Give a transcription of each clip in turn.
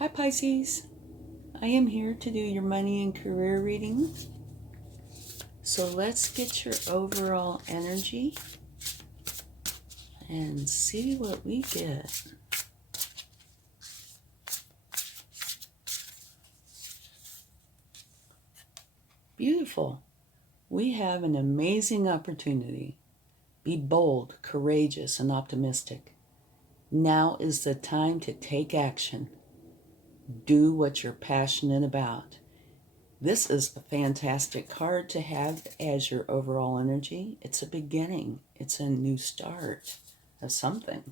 Hi Pisces, I am here to do your money and career reading. So let's get your overall energy and see what we get. Beautiful. We have an amazing opportunity. Be bold, courageous, and optimistic. Now is the time to take action. Do what you're passionate about. This is a fantastic card to have as your overall energy. It's a beginning. It's a new start of something.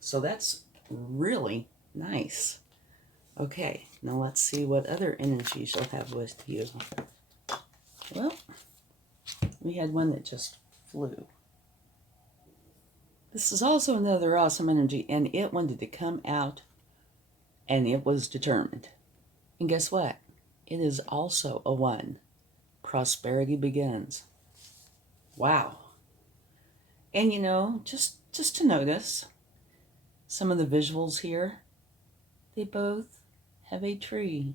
So that's really nice. Okay, now let's see what other energies you'll have with you. Well, we had one that just flew. This is also another awesome energy, and it wanted to come out, and it was determined. And guess what? It is also a 1. Prosperity begins. Wow. And you know, just to notice, some of the visuals here, they both have a tree.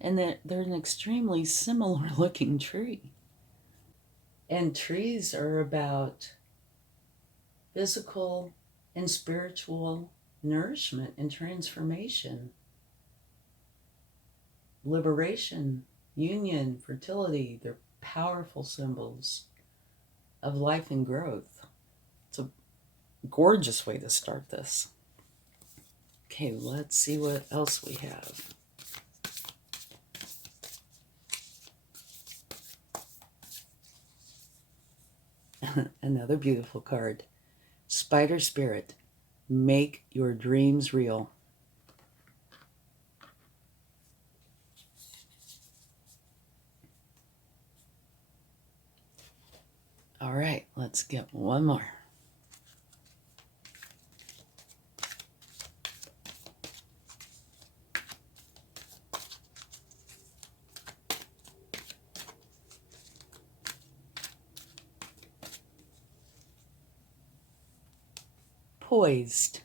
And they're an extremely similar looking tree. And trees are about physical and spiritual nourishment and transformation, liberation, union, fertility. They're powerful symbols of life and growth. It's a gorgeous way to start this. Okay, let's see what else we have. Another beautiful card. Spider Spirit, make your dreams real. All right, let's get one more. Poised.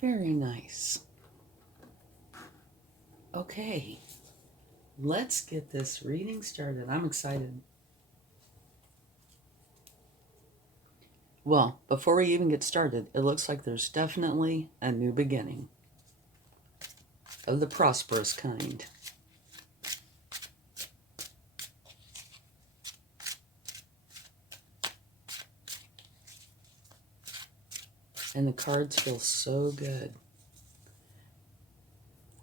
Very nice. Okay, let's get this reading started. I'm excited. Well, before we even get started, it looks like there's definitely a new beginning of the prosperous kind. And the cards feel so good.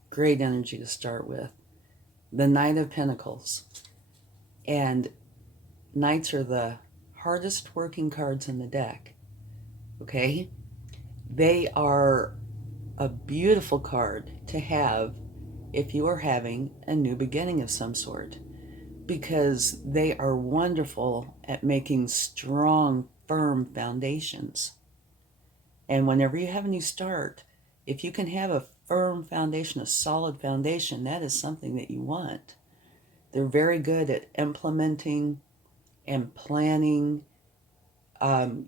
Great energy to start with. The Knight of Pentacles. And Knights are the hardest working cards in the deck. Okay? They are a beautiful card to have if you are having a new beginning of some sort, because they are wonderful at making strong, firm foundations. And whenever you have a new start, if you can have a firm foundation, a solid foundation, that is something that you want. They're very good at implementing and planning,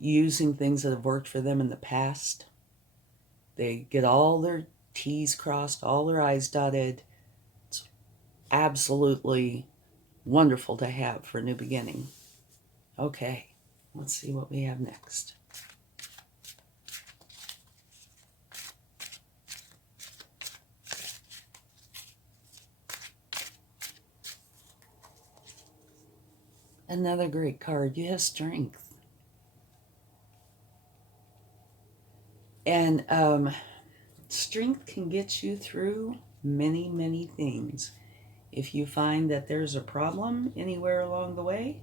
using things that have worked for them in the past. They get all their T's crossed, all their I's dotted. It's absolutely wonderful to have for a new beginning. Okay, let's see what we have next. Another great card. You have Strength. And strength can get you through many, many things. If you find that there's a problem anywhere along the way,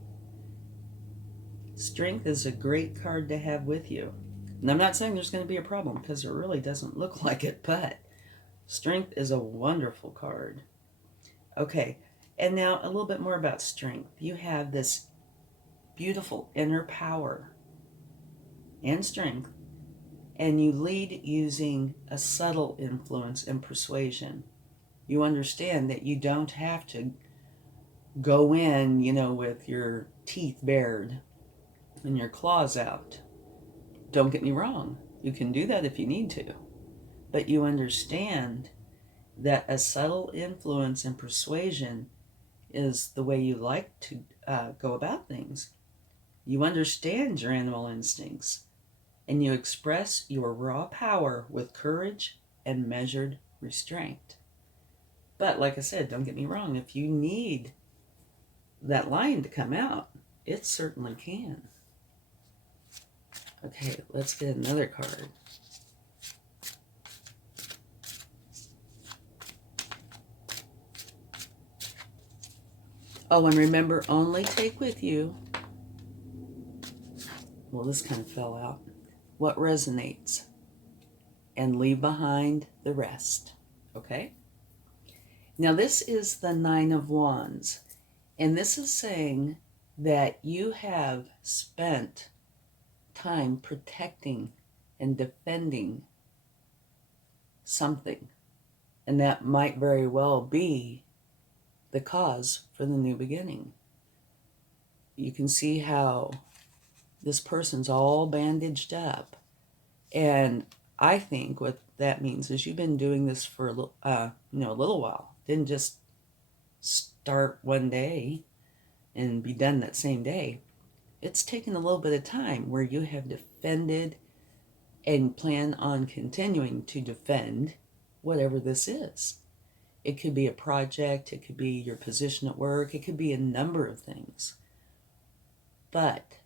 Strength is a great card to have with you. And I'm not saying there's going to be a problem, because it really doesn't look like it, but Strength is a wonderful card. Okay, and now a little bit more about Strength. You have this beautiful inner power and strength, and you lead using a subtle influence and persuasion. You understand that you don't have to go in, with your teeth bared and your claws out. Don't get me wrong. You can do that if you need to. but you understand that a subtle influence and persuasion is the way you like to go about things. You understand your animal instincts, and you express your raw power with courage and measured restraint. But like I said, don't get me wrong, if you need that lion to come out, it certainly can. Okay, let's get another card. Oh, and remember, only take with you, well, this kind of fell out, what resonates, and leave behind the rest. Okay? Now, this is the Nine of Wands, and this is saying that you have spent time protecting and defending something, and that might very well be the cause for the new beginning. You can see how this person's all bandaged up, and I think what that means is you've been doing this for a little while. Didn't just start one day and be done that same day. It's taken a little bit of time where you have defended and plan on continuing to defend whatever this is. It could be a project, it could be your position at work, it could be a number of things. But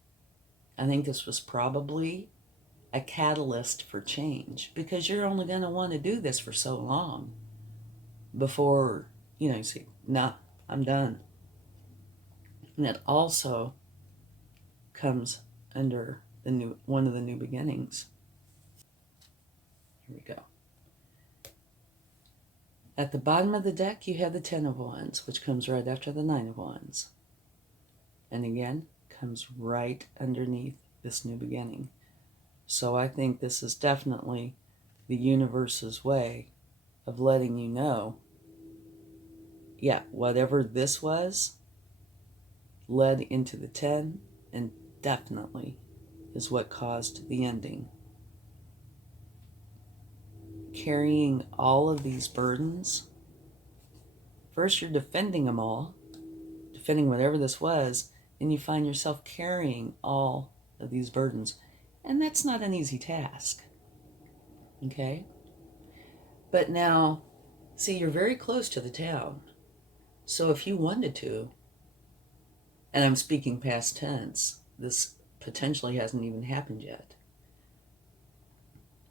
I think this was probably a catalyst for change, because you're only going to want to do this for so long before, you say, nah, I'm done. And it also comes under one of the new beginnings. Here we go. At the bottom of the deck, you have the Ten of Wands, which comes right after the Nine of Wands. And again, comes right underneath this new beginning. So I think this is definitely the universe's way of letting you know, yeah, whatever this was led into the 10 and definitely is what caused the ending. Carrying all of these burdens, first you're defending them all, defending whatever this was, and you find yourself carrying all of these burdens. And that's not an easy task. Okay? But now, see, you're very close to the town. So if you wanted to, and I'm speaking past tense, this potentially hasn't even happened yet,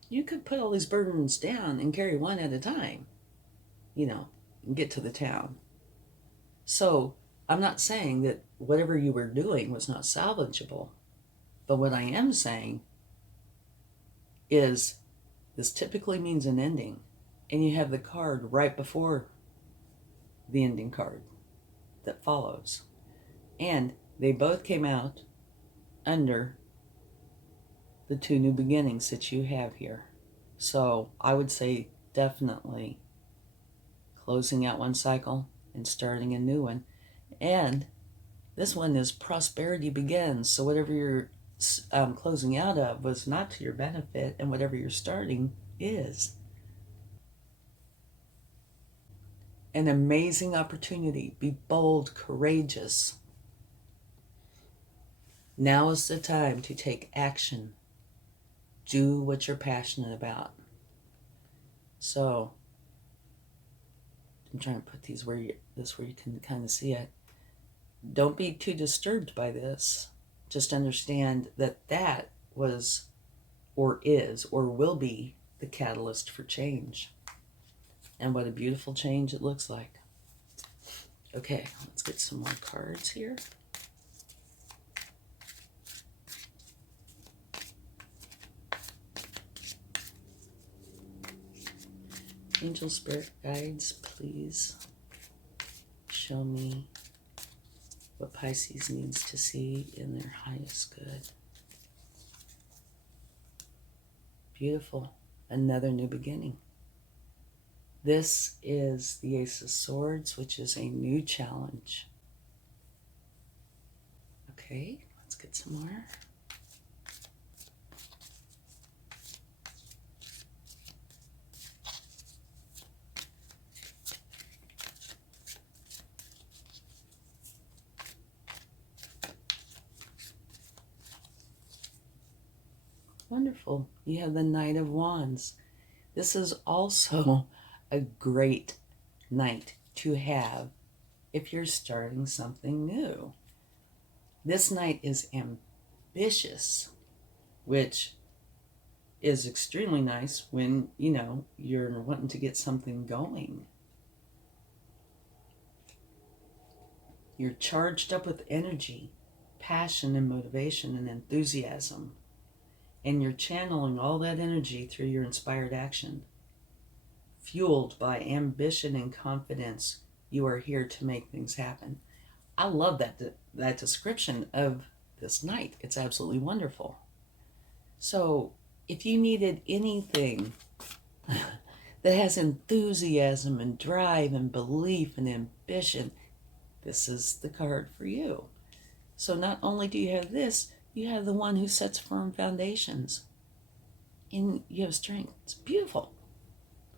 you could put all these burdens down and carry one at a time, and get to the town. So I'm not saying that whatever you were doing was not salvageable, but what I am saying is this typically means an ending, and you have the card right before the ending card that follows. And they both came out under the two new beginnings that you have here. So I would say definitely closing out one cycle and starting a new one. And this one is prosperity begins. So whatever you're closing out of was not to your benefit, and whatever you're starting is. An amazing opportunity. Be bold, courageous. Now is the time to take action. Do what you're passionate about. So, I'm trying to put these where you can kind of see it. Don't be too disturbed by this. Just understand that was, or is, or will be the catalyst for change. And what a beautiful change it looks like. Okay, let's get some more cards here. Angel Spirit Guides, please show me what Pisces needs to see in their highest good. Beautiful. Another new beginning. This is the Ace of Swords, which is a new challenge. Okay, let's get some more. Wonderful. You have the Knight of Wands. This is also a great night to have if you're starting something new. This night is ambitious, which is extremely nice when, you're wanting to get something going. You're charged up with energy, passion, and motivation and enthusiasm. And you're channeling all that energy through your inspired action. Fueled by ambition and confidence, you are here to make things happen. I love that description of this night. It's absolutely wonderful. So if you needed anything that has enthusiasm and drive and belief and ambition, this is the card for you. So not only do you have this, you have the one who sets firm foundations. And you have strength. It's beautiful.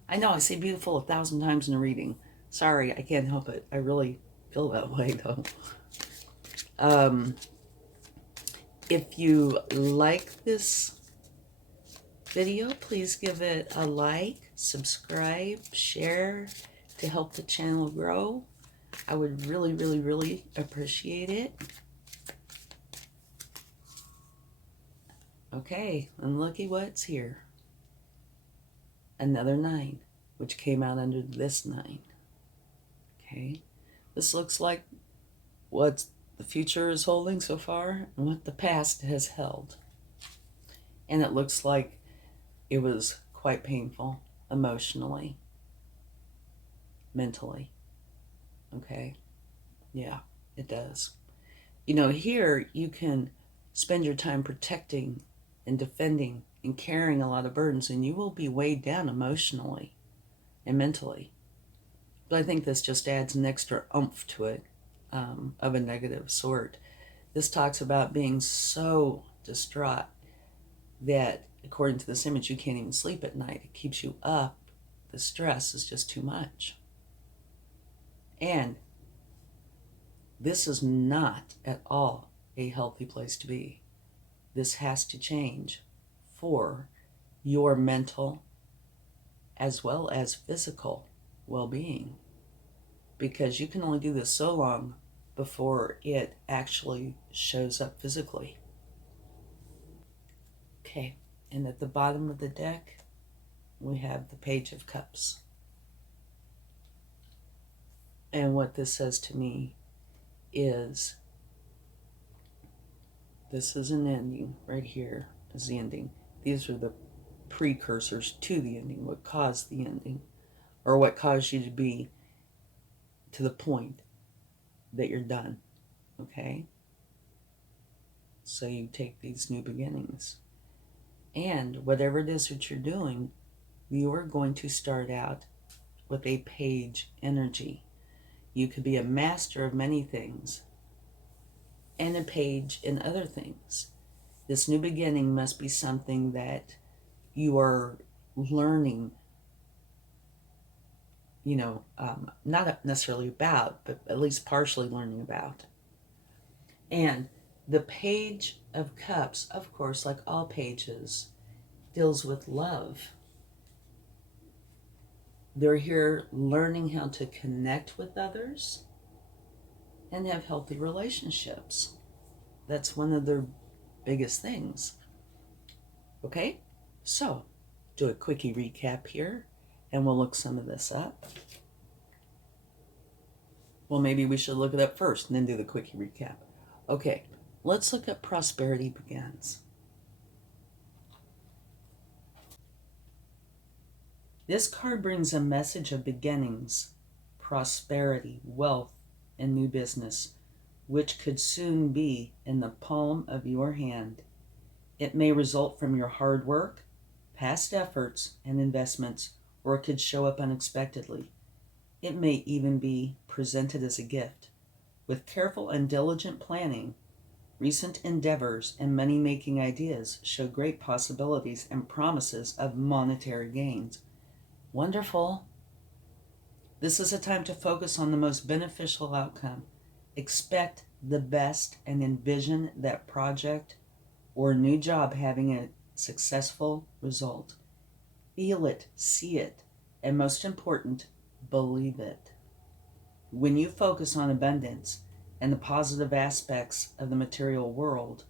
I know I say beautiful 1,000 times in a reading. Sorry, I can't help it. I really feel that way, though. If you like this video, please give it a like, subscribe, share to help the channel grow. I would really, really, really appreciate it. Okay, and looky what's here. Another 9, which came out under this 9. Okay, this looks like what the future is holding so far and what the past has held. And it looks like it was quite painful emotionally, mentally. Okay, yeah, it does. Here you can spend your time protecting and defending and carrying a lot of burdens, and you will be weighed down emotionally and mentally. But I think this just adds an extra oomph to it, of a negative sort. This talks about being so distraught that, according to this image, you can't even sleep at night. It keeps you up. The stress is just too much. And this is not at all a healthy place to be. This has to change for your mental as well as physical well-being, because you can only do this so long before it actually shows up physically. Okay, and at the bottom of the deck, we have the Page of Cups. And what this says to me is, this is an ending. Right here is the ending. These are the precursors to the ending, what caused the ending, or what caused you to be to the point that you're done. Okay? So you take these new beginnings. And whatever it is that you're doing, you are going to start out with a page energy. You could be a master of many things and a page in other things. This new beginning must be something that you are learning, not necessarily about, but at least partially learning about. And the Page of Cups, of course, like all pages, deals with love. They're here learning how to connect with others and have healthy relationships. That's one of their biggest things. Okay, so do a quickie recap here, and we'll look some of this up. Well, maybe we should look it up first and then do the quickie recap. Okay, let's look at Prosperity Begins. This card brings a message of beginnings, prosperity, wealth, and new business, which could soon be in the palm of your hand. It may result from your hard work, past efforts, and investments, or it could show up unexpectedly. It may even be presented as a gift. With careful and diligent planning, recent endeavors and money-making ideas show great possibilities and promises of monetary gains. Wonderful. This is a time to focus on the most beneficial outcome. Expect the best and envision that project or new job having successful result. Feel it, see it, and most important, believe it. When you focus on abundance and the positive aspects of the material world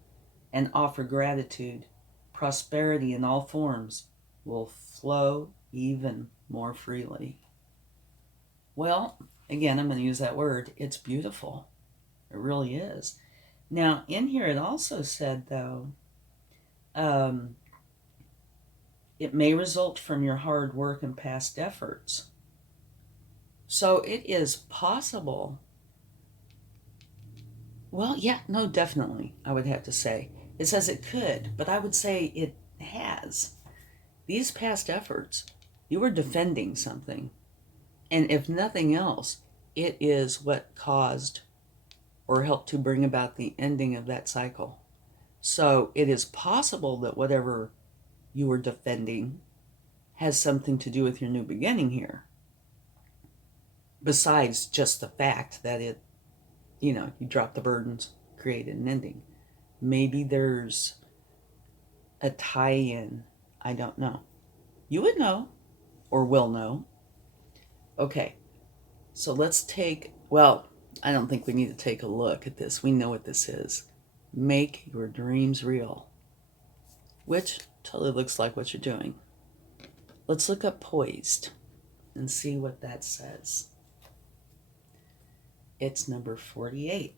and offer gratitude, prosperity in all forms will flow even more freely. Well, again, I'm going to use that word. It's beautiful. It really is. Now, in here it also said, though, it may result from your hard work and past efforts. So it is possible. Well, yeah, no, definitely, I would have to say. It says it could, but I would say it has. These past efforts, you were defending something. And if nothing else, it is what caused or helped to bring about the ending of that cycle. So it is possible that whatever you were defending has something to do with your new beginning here. Besides just the fact that it, you dropped the burdens, created an ending. Maybe there's a tie-in. I don't know. You would know, or will know. Okay, so let's take, well, I don't think we need to take a look at this. We know what this is. Make your dreams real, which totally looks like what you're doing. Let's look up poised and see what that says. It's number 48.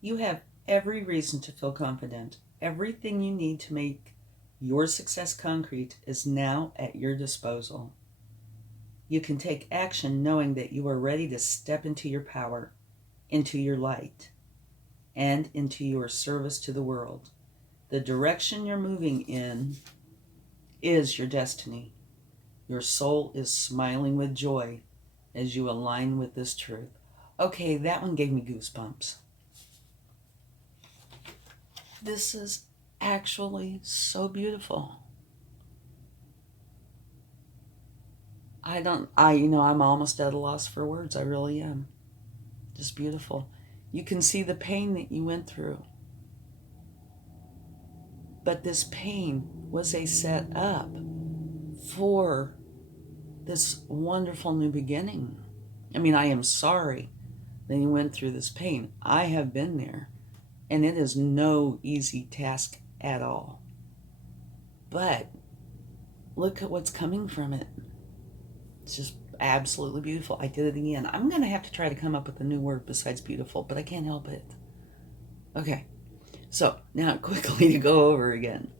You have every reason to feel confident. Everything you need to make your success concrete is now at your disposal. You can take action knowing that you are ready to step into your power, into your light, and into your service to the world. The direction you're moving in is your destiny. Your soul is smiling with joy as you align with this truth. Okay, that one gave me goosebumps. This is actually so beautiful. I'm almost at a loss for words. I really am. Just beautiful. You can see the pain that you went through. But this pain was a set up for this wonderful new beginning. I am sorry that you went through this pain. I have been there, and it is no easy task at all. But look at what's coming from it. It's just absolutely beautiful. I did it again. I'm going to have to try to come up with a new word besides beautiful, but I can't help it. Okay, so now quickly to go over again.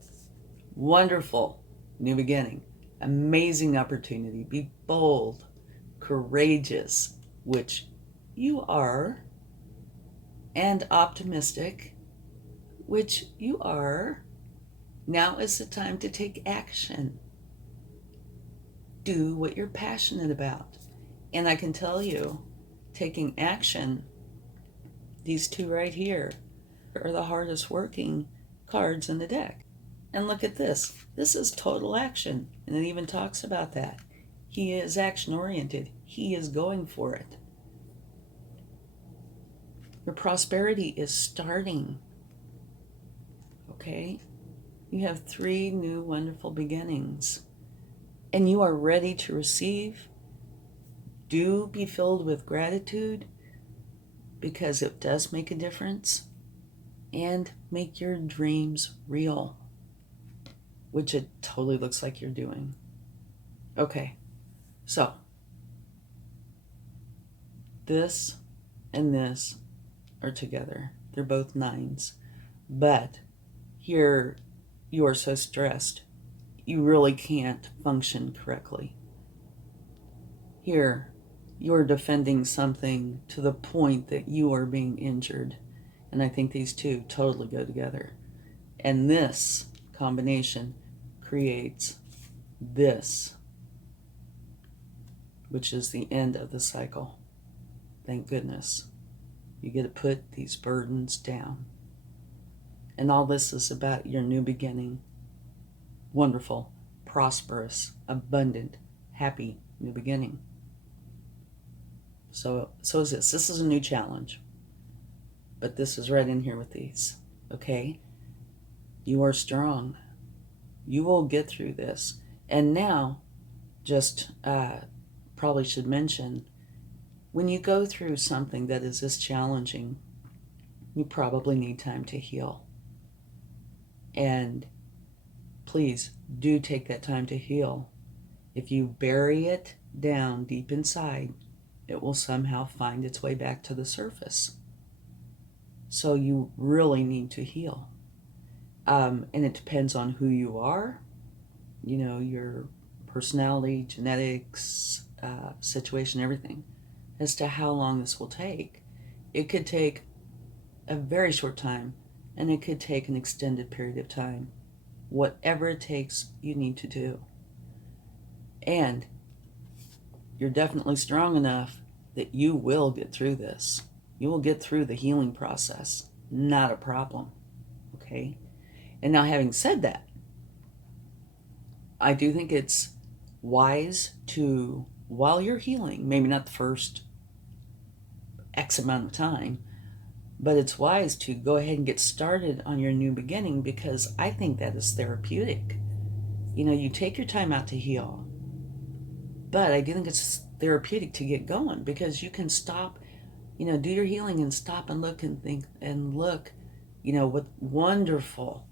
Wonderful new beginning. Amazing opportunity. Be bold, courageous, which you are, and optimistic, which you are. Now is the time to take action. Do what you're passionate about. And I can tell you, taking action, these two right here are the hardest working cards in the deck. And look at this. This is total action. And it even talks about that. He is action oriented. He is going for it. Your prosperity is starting. Okay? You have 3 new wonderful beginnings. And you are ready to receive. Do be filled with gratitude, because it does make a difference. And make your dreams real, which it totally looks like you're doing. Okay, so this and this are together. They're both 9s. But here you are so stressed, you really can't function correctly. Here, you're defending something to the point that you are being injured. And I think these two totally go together. And this combination creates this, which is the end of the cycle. Thank goodness. You get to put these burdens down. And all this is about your new beginning. Wonderful, prosperous, abundant, happy new beginning. So is this. This is a new challenge. But this is right in here with these. Okay? You are strong. You will get through this. And now, just probably should mention, when you go through something that is this challenging, you probably need time to heal. And please do take that time to heal. If you bury it down deep inside, it will somehow find its way back to the surface. So you really need to heal. And it depends on who you are, your personality, genetics, situation, everything, as to how long this will take. It could take a very short time, and it could take an extended period of time. Whatever it takes, you need to do. And you're definitely strong enough that you will get through this. You will get through the healing process. Not a problem. Okay? And now, having said that, I do think it's wise to, while you're healing, maybe not the first X amount of time, but it's wise to go ahead and get started on your new beginning, because I think that is therapeutic. You take your time out to heal, but I do think it's therapeutic to get going, because you can stop, do your healing and stop and look and think and look, what wonderful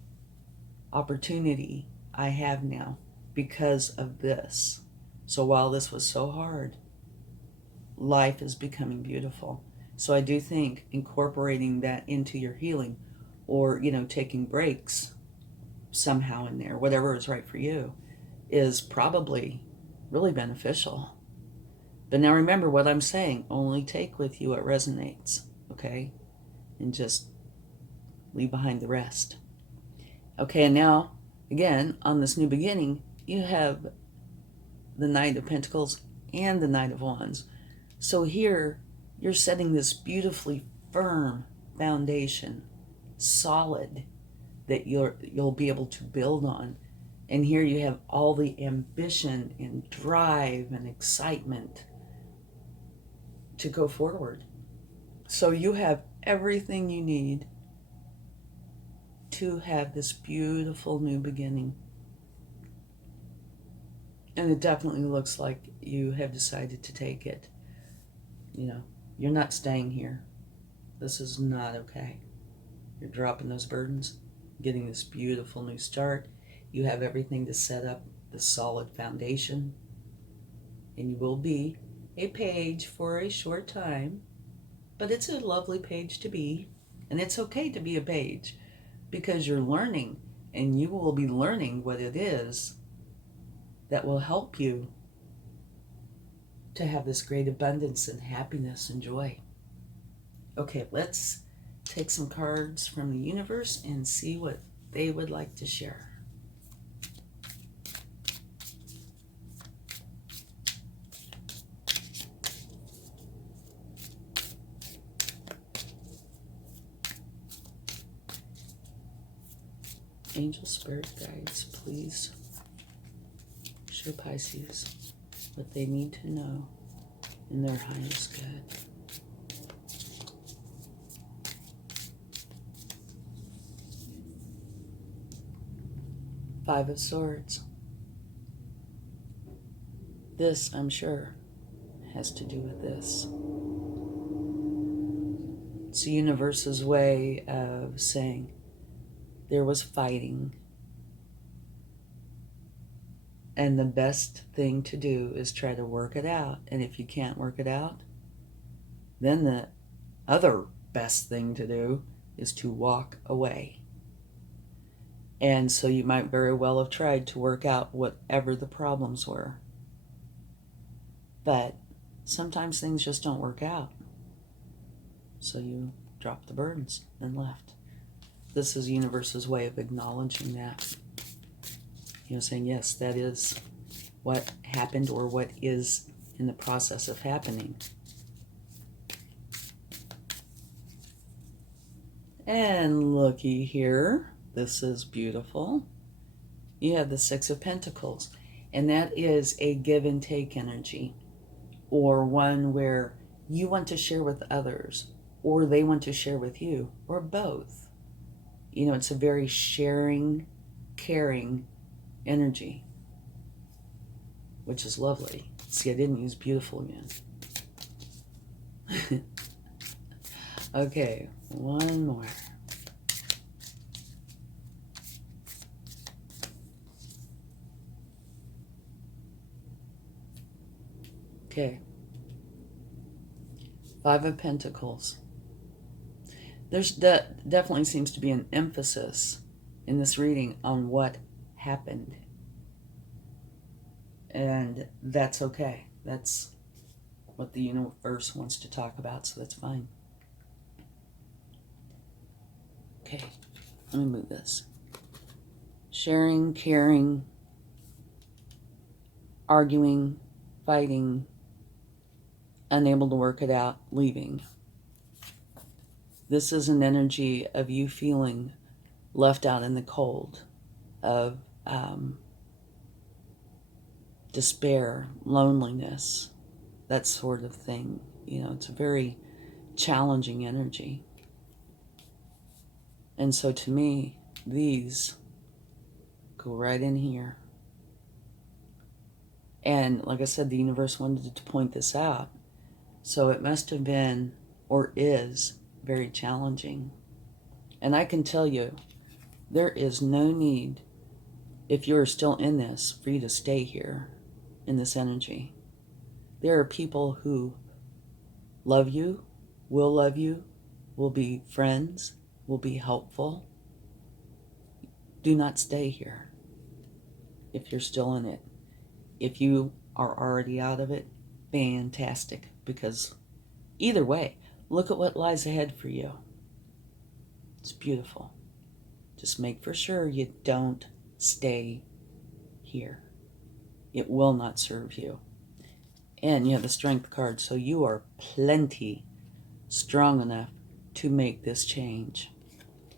opportunity I have now because of this. So while this was so hard, life is becoming beautiful. So I do think incorporating that into your healing, or, taking breaks somehow in there, whatever is right for you, is probably really beneficial. But now remember what I'm saying, only take with you what resonates, okay? And just leave behind the rest. Okay, and now, again, on this new beginning, you have the Knight of Pentacles and the Knight of Wands. So here, you're setting this beautifully firm foundation, solid, that you'll be able to build on. And here you have all the ambition and drive and excitement to go forward. So you have everything you need to have this beautiful new beginning. And it definitely looks like you have decided to take it. You're not staying here. This is not okay. You're dropping those burdens, getting this beautiful new start. You have everything to set up the solid foundation. And you will be a page for a short time, but it's a lovely page to be. And it's okay to be a page, because you're learning, and you will be learning what it is that will help you to have this great abundance and happiness and joy. Okay, let's take some cards from the universe and see what they would like to share. Angel Spirit Guides, please show Pisces what they need to know in their highest good. Five of Swords. This, I'm sure, has to do with this. It's the universe's way of saying there was fighting, and the best thing to do is try to work it out. And if you can't work it out, then the other best thing to do is to walk away. And so you might very well have tried to work out whatever the problems were. But sometimes things just don't work out. So you dropped the burdens and left. This is the universe's way of acknowledging that. Saying, yes, that is what happened, or what is in the process of happening. And looky here. This is beautiful. You have the Six of Pentacles, and that is a give and take energy, or one where you want to share with others, or they want to share with you, or both. You know, it's a very sharing, caring energy, which is lovely. See, I didn't use beautiful again. Okay, one more. Okay. 5 of Pentacles. There's definitely seems to be an emphasis in this reading on what happened. And that's okay. That's what the universe wants to talk about, so that's fine. Okay, let me move this. Sharing, caring, arguing, fighting, unable to work it out, leaving. This is an energy of you feeling left out in the cold, of despair, loneliness, that sort of thing. You know, it's a very challenging energy. And so to me, these go right in here. And like I said, the universe wanted to point this out. So it must have been, or is, very challenging. And I can tell you, there is no need, if you're still in this, for you to stay here in this energy. There are people who love you, will be friends, will be helpful. Do not stay here if you're still in it. If you are already out of it, fantastic. Because either way, look at what lies ahead for you. It's beautiful. Just make for sure you don't stay here. It will not serve you. And you have the Strength card, so you are plenty strong enough to make this change.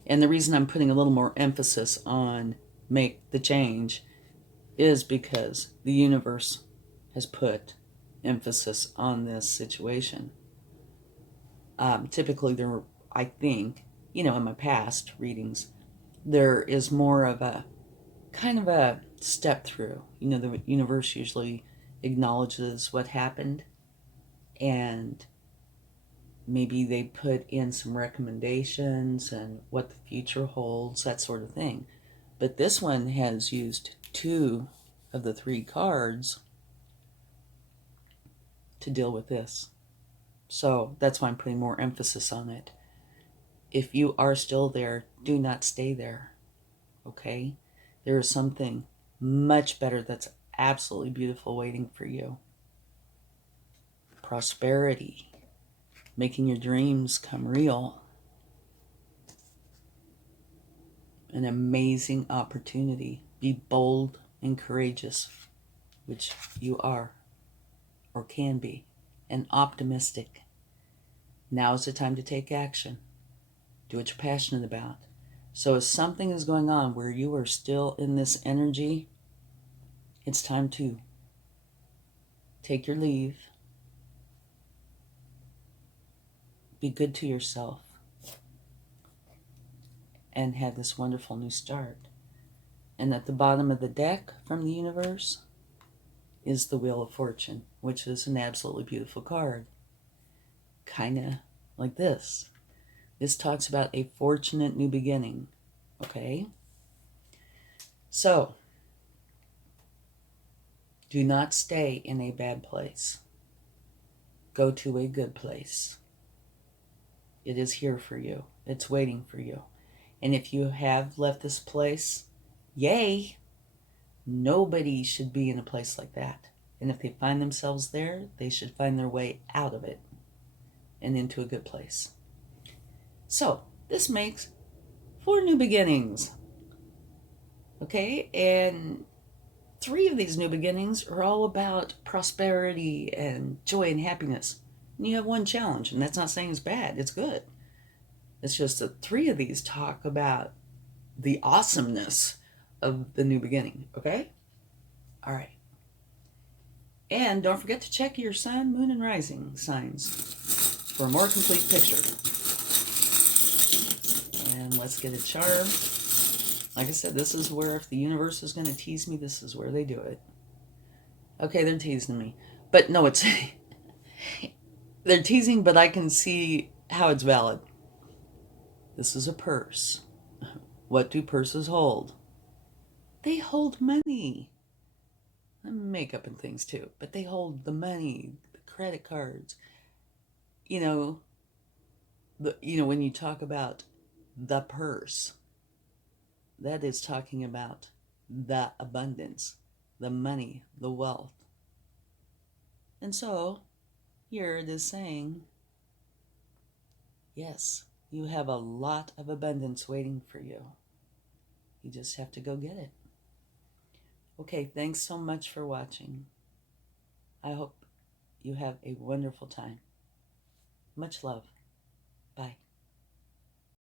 And the reason I'm putting a little more emphasis on make the change is because the universe has put emphasis on this situation. Typically, I think, in my past readings, there is more of a kind of a step through. The universe usually acknowledges what happened, and maybe they put in some recommendations and what the future holds, that sort of thing. But this one has used 2 of the 3 cards to deal with this. So that's why I'm putting more emphasis on it. If you are still there, do not stay there. Okay? There is something much better that's absolutely beautiful waiting for you. Prosperity. Making your dreams come real. An amazing opportunity. Be bold and courageous, which you are or can be, and optimistic. Now is the time to take action. Do what you're passionate about. So if something is going on where you are still in this energy, it's time to take your leave. Be good to yourself. And have this wonderful new start. And at the bottom of the deck from the universe is the Wheel of Fortune, which is an absolutely beautiful card. Kind of like this. This talks about a fortunate new beginning. Okay? So, do not stay in a bad place. Go to a good place. It is here for you. It's waiting for you. And if you have left this place, yay! Nobody should be in a place like that. And if they find themselves there, they should find their way out of it and into a good place. So, this makes 4 new beginnings. Okay? And 3 of these new beginnings are all about prosperity and joy and happiness. And you have 1 challenge, and that's not saying it's bad. It's good. It's just that 3 of these talk about the awesomeness of the new beginning. Okay? All right. And don't forget to check your sun, moon, and rising signs for a more complete picture. And let's get a charm. Like I said, this is where if the universe is going to tease me, this is where they do it. Okay, they're teasing me. But no, it's... they're teasing, but I can see how it's valid. This is a purse. What do purses hold? They hold money. And makeup and things too. But they hold the money, the credit cards. You know, when you talk about the purse, that is talking about the abundance, the money, the wealth. And so, here it is saying, yes, you have a lot of abundance waiting for you. You just have to go get it. Okay, thanks so much for watching. I hope you have a wonderful time. Much love.